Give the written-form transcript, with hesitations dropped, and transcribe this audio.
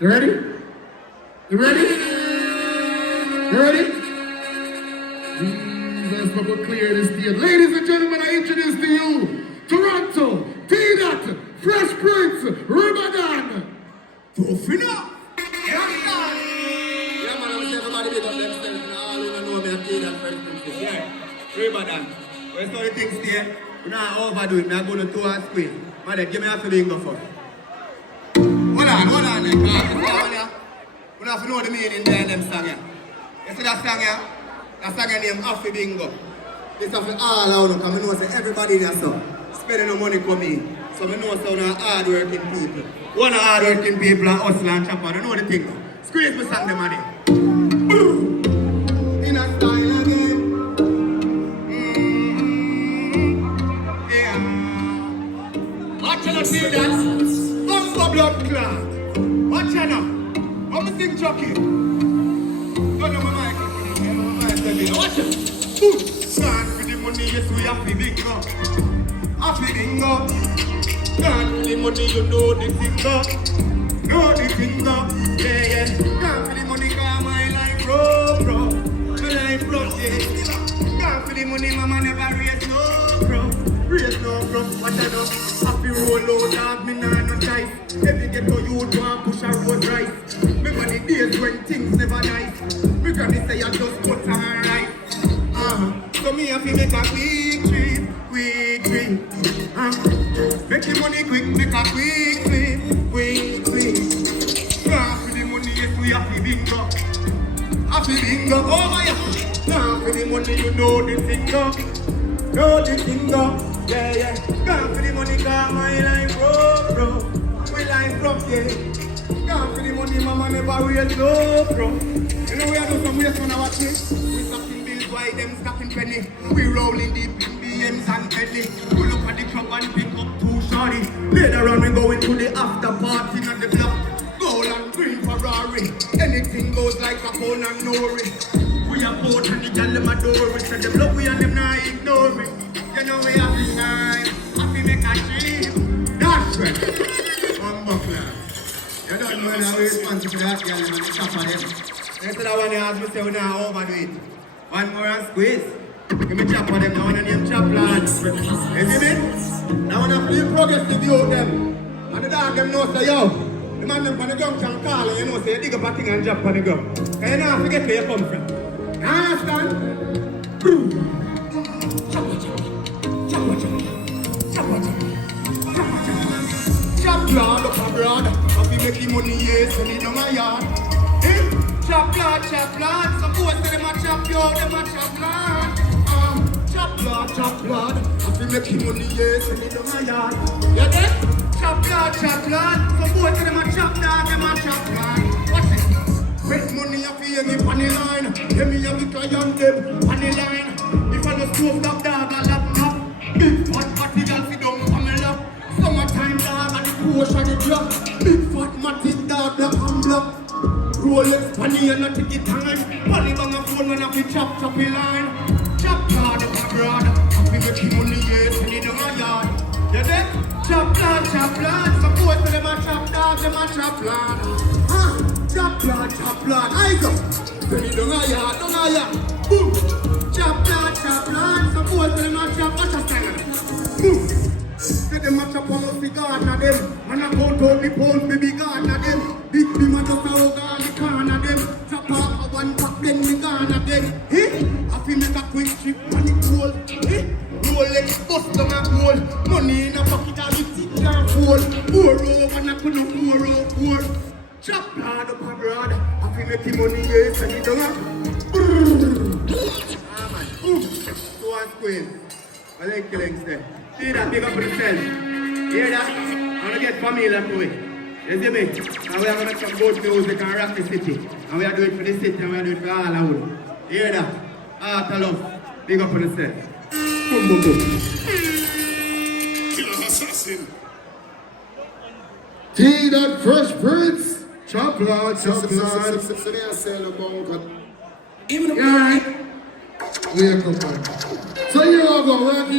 You ready? You ready? You ready? Jesus, Papa, clear this deal. Ladies and gentlemen, I introduce to you Toronto, T-Dot, Fresh Prince, Ribba. Tough enough. Yeah, man, I was everybody big up themselves and all who know me and T-Dot, Fresh Prince. Yeah, Ribba. Where's all the things there? We're not overdo it. I'm going to 2 and squeeze. Man, give me a feeling go first. Hold on, then. We don't have to know the meaning behind them song here. You see that song here? That song here named Happy Bingo. This is for all out because I know that everybody there so spending no money for me. So I know some hard-working people. One of hard-working people are hustle and chop. I don't know the thing. Squeeze me song them money. In a style again. Yeah. Watch you not see that? Bumper blood clot. Watch you now. I'm a sing jockey. Oh no, my mic. Watch it. Can't for the money, yes, we happy bingo. Happy bingo. Can't for the money, you know the finger. Know the finger. Yeah. Can't for the money, cause my life bro. My life bro, yeah. Can't for the money, mama never raise no bro. Raise no bro. What I know? Happy roll out, dog, me nah no dice. Every get to you, want push a road right. Remember the days when things never nice. Me granny say I just put her right. So me have to make a quick trip. Make the money quick, make a quick trip. Now for the money, yes, we have to bingo. Happy bingo, oh my God. Now for the money, you know the finger. Know the finger. Yeah. Now for the money, cause my life bro. My life bro, yeah. Now for the money, mama never raise no bro. You know we are doing some waste on our kids. We stocking bills, why them stocking penny. We rolling deep in BMs and Bentley. Pull up at the club and pick up 2 shorty. Later on we going to the after party on the block. Gold and green Ferrari. Anything goes like a phone and nori. We are both and the girl them adore it. So the block we and them not ignore it. You know we have the time. Happy make a dream. That's right. One buckler. You don't know how we respond to that girl and the top of them. Instead of one ask me say we not overdo it. One more and squeeze. Give me chop on them, now one name chop lad. You see me? Now one have to progressive youth them. And the dog them know say yo. The man them on the ground can call and you know say you dig up a thing and drop on the ground. Cause you not forget where you come from. You understand? Chop lad up a broad. Happy making money yes when you know my yard. Chop lad. Suppose them a chop yo, them a chop lad. Chop lad. Happy making money yes when you know my yard. You get? Chop lad. Suppose them a chop dog, them a chop lad. Watch it. With money I feel me on the line. Let me have the client them on the line. If I no stove that dog I lap up. Big fat matty girl sit down on me lap. Summertime dog and the push and the drop. Big fat matty dog black and black. Rolex funny and not take it time. Money bang a phone when I fi chop a line. Chop lad up a broad. I fi make money yes and it don't a yard. You get? Chop lad. Suppose them a chop dog, them a chop lad. Chop lad, eyes up. When it don't a yard, boom. Chop lad. Suppose them a chop, watch a stand. Boom. Say them a chop almost the garden of them. And I count out the poles, baby garden of them. Big beam a just a hug on the corner of them. Chop off a one pack, then the garden of them. I feel make a quick trip on the goal. Rolex bust down a goal. Money in a pocket of the teeth and fold. Pour over and I couldn't pour. Chop lad up a broad. I feel make the money yes and it don't have. Ah man, two and squeeze. I like the links there. See that, big up for yourself. Hear that? I'm gonna get familiar to it. You see me? And we are gonna come boat music and rock the city. And we are doing it for the city and we are doing it for all our own. Hear that? Heart of love. Big up for yourself. Boom. Killer assassin. T-Dot Fresh Prince. Chop lad. So they are saying about yeah, right. We are coming. So you all go working.